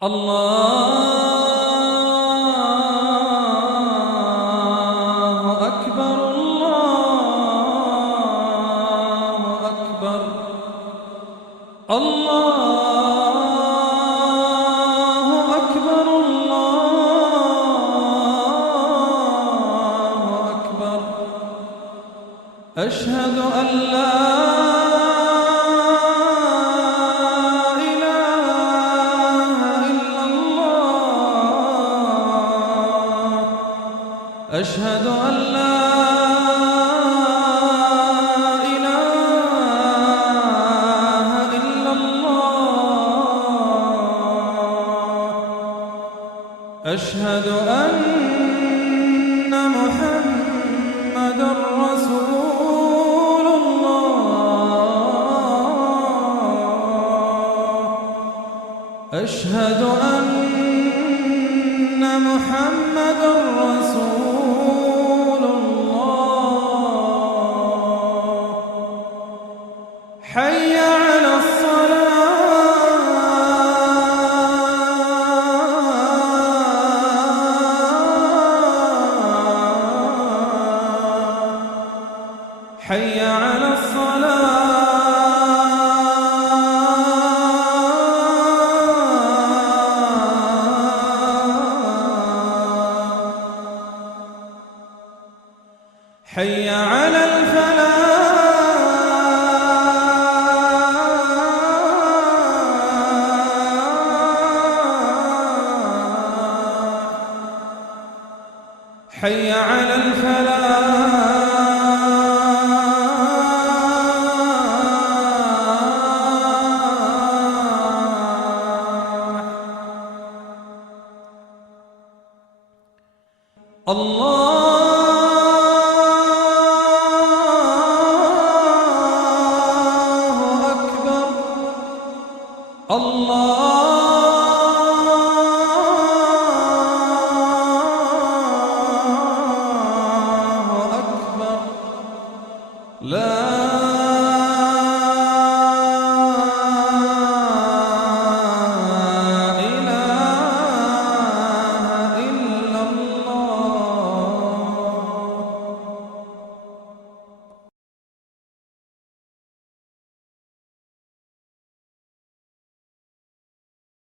الله أكبر الله أكبر الله أكبر الله أكبر أشهد أن لا أشهد أن لا إله إلا الله أشهد أن محمدًا رسول الله أشهد أن محمدًا رسول حي على الصلاة حي على الصلاة حي على الفلاح حي على الفلاح الله أكبر الله أكبر لا